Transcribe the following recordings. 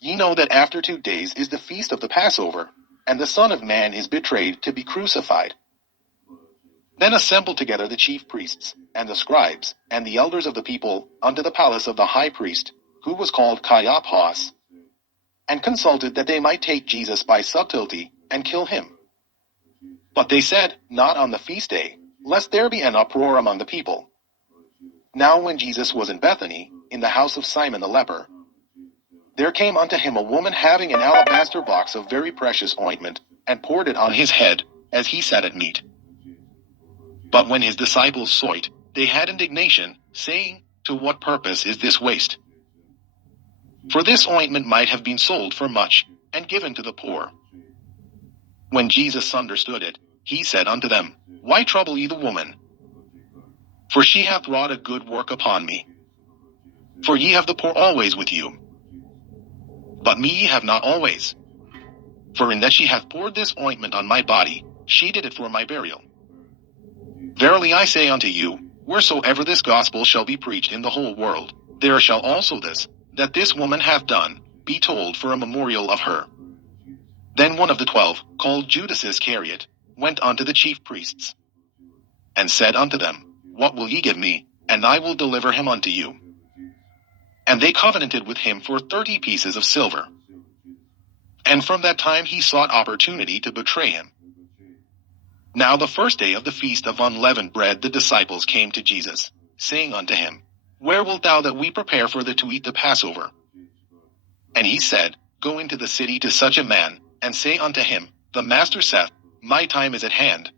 Ye know that after 2 days is the feast of the Passover, and the Son of Man is betrayed to be crucified. Then assembled together the chief priests, and the scribes, and the elders of the people, unto the palace of the high priest, who was called Caiaphas, and consulted that they might take Jesus by subtlety, and kill him. But they said, Not on the feast day, lest there be an uproar among the people. Now when Jesus was in Bethany, in the house of Simon the leper, there came unto him a woman having an alabaster box of very precious ointment, and poured it on his head, as he sat at meat. But when his disciples saw it, they had indignation, saying, To what purpose is this waste? For this ointment might have been sold for much, and given to the poor. When Jesus understood it, he said unto them, Why trouble ye the woman? For she hath wrought a good work upon me. For ye have the poor always with you, but me ye have not always. For in that she hath poured this ointment on my body, she did it for my burial. Verily I say unto you, wheresoever this gospel shall be preached in the whole world, there shall also this, that this woman hath done, be told for a memorial of her. Then one of the 12, called Judas Iscariot, went unto the chief priests, and said unto them, What will ye give me, and I will deliver him unto you? And they covenanted with him for 30 pieces of silver. And from that time he sought opportunity to betray him. Now the first day of the feast of unleavened bread the disciples came to Jesus, saying unto him, Where wilt thou that we prepare for thee to eat the Passover? And he said, Go into the city to such a man, and say unto him, The Master saith, My time is at hand.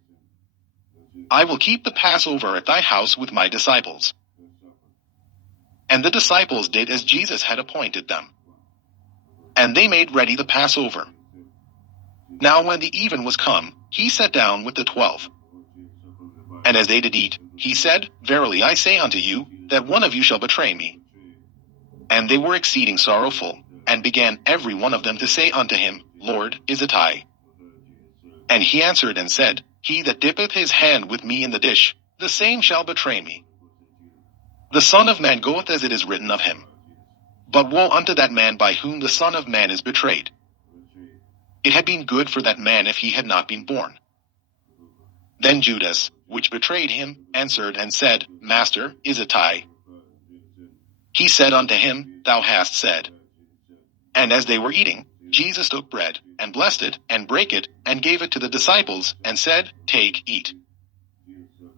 I will keep the Passover at thy house with my disciples. And the disciples did as Jesus had appointed them. And they made ready the Passover. Now when the even was come, he sat down with the 12. And as they did eat, he said, Verily I say unto you, that one of you shall betray me. And they were exceeding sorrowful, and began every one of them to say unto him, Lord, is it I? And he answered and said, He that dippeth his hand with me in the dish, the same shall betray me. The Son of Man goeth as it is written of him. But woe unto that man by whom the Son of Man is betrayed. It had been good for that man if he had not been born. Then Judas, which betrayed him, answered and said, Master, is it I? He said unto him, Thou hast said. And as they were eating, Jesus took bread, and blessed it, and brake it, and gave it to the disciples, and said, Take, eat.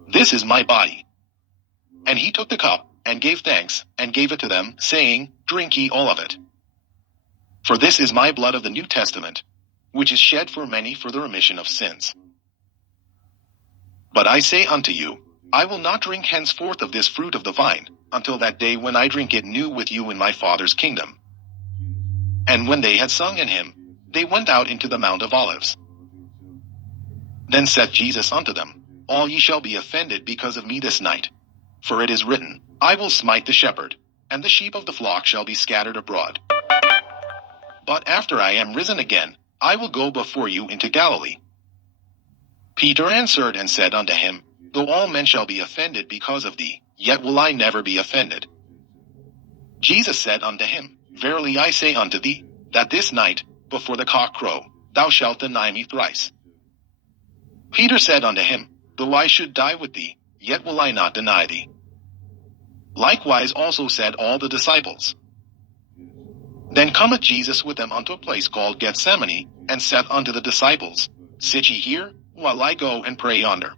This is my body. And he took the cup, and gave thanks, and gave it to them, saying, Drink ye all of it. For this is my blood of the New Testament, which is shed for many for the remission of sins. But I say unto you, I will not drink henceforth of this fruit of the vine, until that day when I drink it new with you in my Father's kingdom. And when they had sung an hymn, they went out into the Mount of Olives. Then saith Jesus unto them, All ye shall be offended because of me this night. For it is written, I will smite the shepherd, and the sheep of the flock shall be scattered abroad. But after I am risen again, I will go before you into Galilee. Peter answered and said unto him, Though all men shall be offended because of thee, yet will I never be offended. Jesus said unto him, Verily I say unto thee, that this night, before the cock crow, thou shalt deny me thrice. Peter said unto him, Though I should die with thee, yet will I not deny thee. Likewise also said all the disciples. Then cometh Jesus with them unto a place called Gethsemane, and saith unto the disciples, Sit ye here, while I go and pray yonder.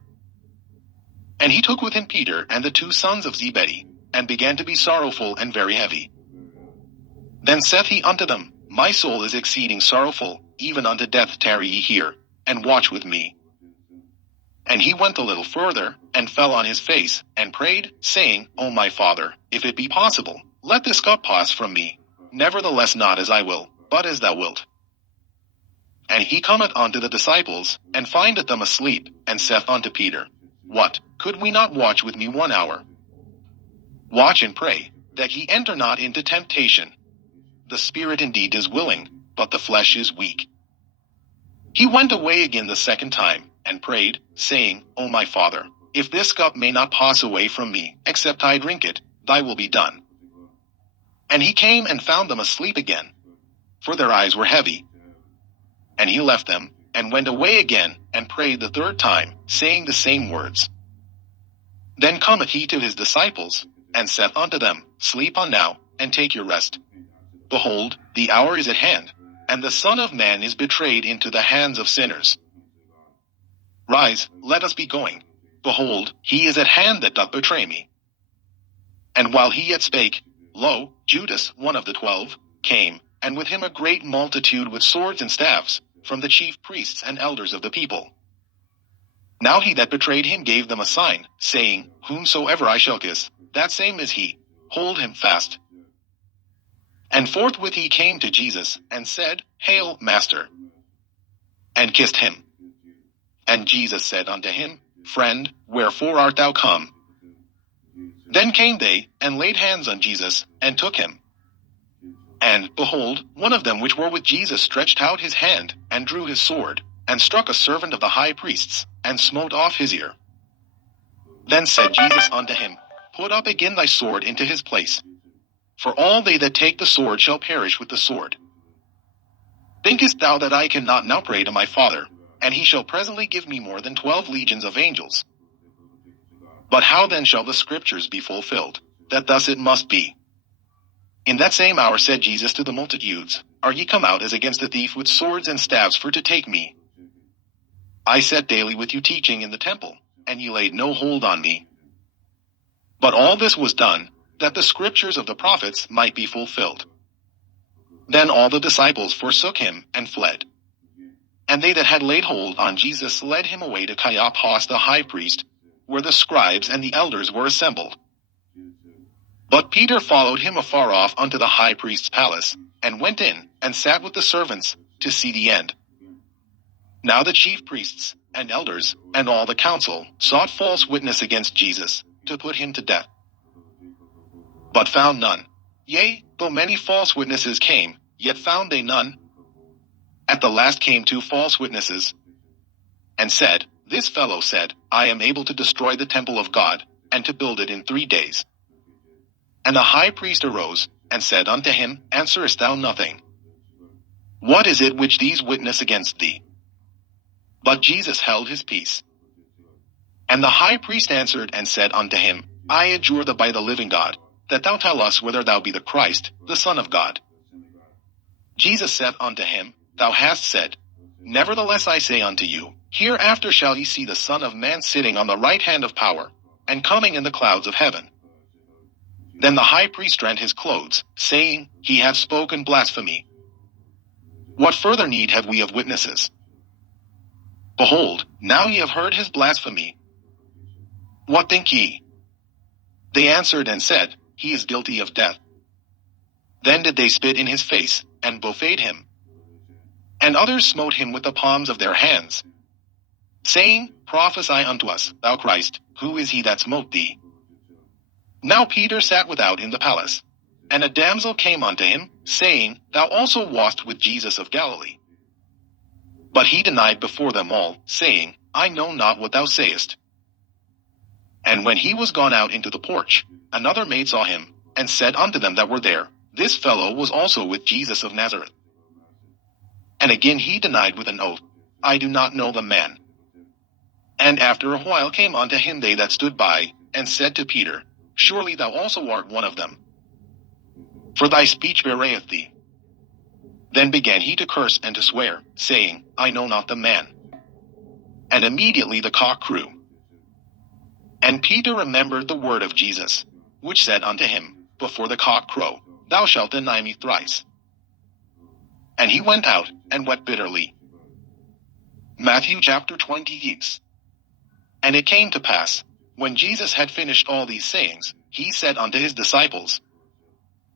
And he took with him Peter and the 2 sons of Zebedee, and began to be sorrowful and very heavy. Then saith he unto them, My soul is exceeding sorrowful, even unto death. Tarry ye here, and watch with me. And he went a little further, and fell on his face, and prayed, saying, O my Father, if it be possible, let this cup pass from me. Nevertheless not as I will, but as thou wilt. And he cometh unto the disciples, and findeth them asleep, and saith unto Peter, What, could we not watch with me 1 hour? Watch and pray, that ye enter not into temptation. The spirit indeed is willing, but the flesh is weak. He went away again the second time, and prayed, saying, O my Father, if this cup may not pass away from me, except I drink it, thy will be done. And he came and found them asleep again. for their eyes were heavy. And he left them, and went away again, and prayed the third time, saying the same words. Then cometh he to his disciples, and saith unto them, Sleep on now, and take your rest. Behold, the hour is at hand, and the Son of Man is betrayed into the hands of sinners. Rise, let us be going. Behold, he is at hand that doth betray me. And while he yet spake, lo, Judas, one of the 12, came, and with him a great multitude with swords and staves, from the chief priests and elders of the people. Now he that betrayed him gave them a sign, saying, Whomsoever I shall kiss, that same is he. Hold him fast. And forthwith he came to Jesus, and said, Hail, Master! And kissed him. And Jesus said unto him, Friend, wherefore art thou come? Then came they, and laid hands on Jesus, and took him. And, behold, one of them which were with Jesus stretched out his hand, and drew his sword, and struck a servant of the high priests, and smote off his ear. Then said Jesus unto him, Put up again thy sword into his place. For all they that take the sword shall perish with the sword. Thinkest thou that I cannot now pray to my Father, and he shall presently give me more than 12 legions of angels? But how then shall the scriptures be fulfilled, that thus it must be? In that same hour said Jesus to the multitudes, Are ye come out as against a thief with swords and staves for to take me? I sat daily with you teaching in the temple, and ye laid no hold on me. But all this was done, that the scriptures of the prophets might be fulfilled. Then all the disciples forsook him, and fled. And they that had laid hold on Jesus led him away to Caiaphas the high priest, where the scribes and the elders were assembled. But Peter followed him afar off unto the high priest's palace, and went in, and sat with the servants, to see the end. Now the chief priests, and elders, and all the council, sought false witness against Jesus, to put him to death. But found none. Yea, though many false witnesses came, yet found they none. At the last came 2 false witnesses, and said, This fellow said, I am able to destroy the temple of God, and to build it in 3 days. And the high priest arose, and said unto him, Answerest thou nothing? What is it which these witness against thee? But Jesus held his peace. And the high priest answered and said unto him, I adjure thee by the living God, that thou tell us whether thou be the Christ, the Son of God. Jesus said unto him, Thou hast said. Nevertheless I say unto you, Hereafter shall ye see the Son of Man sitting on the right hand of power, and coming in the clouds of heaven. Then the high priest rent his clothes, saying, He hath spoken blasphemy. What further need have we of witnesses? Behold, now ye have heard his blasphemy. What think ye? They answered and said, He is guilty of death. Then did they spit in his face, and buffeted him. And others smote him with the palms of their hands, saying, Prophesy unto us, thou Christ, who is he that smote thee? Now Peter sat without in the palace. And a damsel came unto him, saying, Thou also wast with Jesus of Galilee. But he denied before them all, saying, I know not what thou sayest. And when he was gone out into the porch, another maid saw him, and said unto them that were there, This fellow was also with Jesus of Nazareth. And again he denied with an oath, I do not know the man. And after a while came unto him they that stood by, and said to Peter, Surely thou also art one of them, for thy speech bewrayeth thee. Then began he to curse and to swear, saying, I know not the man. And immediately the cock crew. And Peter remembered the word of Jesus, which said unto him, Before the cock crow, thou shalt deny me thrice. And he went out, and wept bitterly. Matthew chapter 28. And it came to pass, when Jesus had finished all these sayings, he said unto his disciples,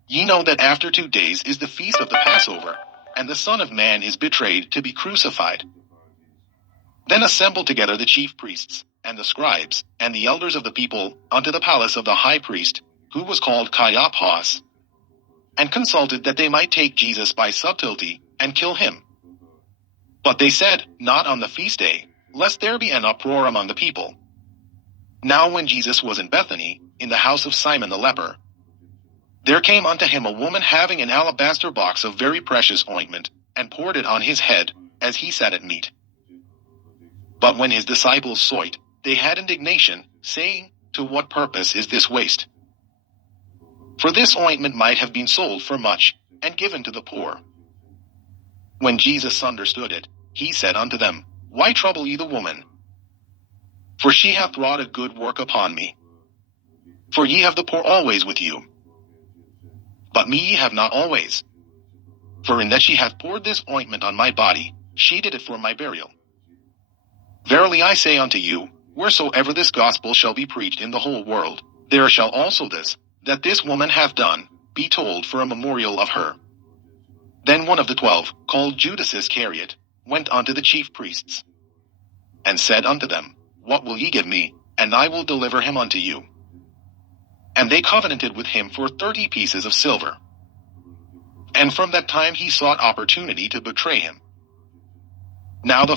Ye know that after 2 days is the feast of the Passover, and the Son of Man is betrayed to be crucified. Then assembled together the chief priests, and the scribes, and the elders of the people, unto the palace of the high priest, who was called Caiaphas, and consulted that they might take Jesus by subtlety, and kill him. But they said, Not on the feast day, lest there be an uproar among the people. Now when Jesus was in Bethany, in the house of Simon the leper, There came unto him a woman having an alabaster box of very precious ointment, and poured it on his head, as he sat at meat. But when his disciples saw it, they had indignation, saying, To what purpose is this waste? For this ointment might have been sold for much, and given to the poor. When Jesus understood it, he said unto them, Why trouble ye the woman? For she hath wrought a good work upon me. For ye have the poor always with you, but me ye have not always. For in that she hath poured this ointment on my body, she did it for my burial. Verily I say unto you, wheresoever this gospel shall be preached in the whole world, there shall also this, that this woman hath done, be told for a memorial of her. Then one of the 12, called Judas Iscariot, went unto the chief priests, and said unto them, What will ye give me, and I will deliver him unto you? And they covenanted with him for 30 pieces of silver. And from that time he sought opportunity to betray him. Now the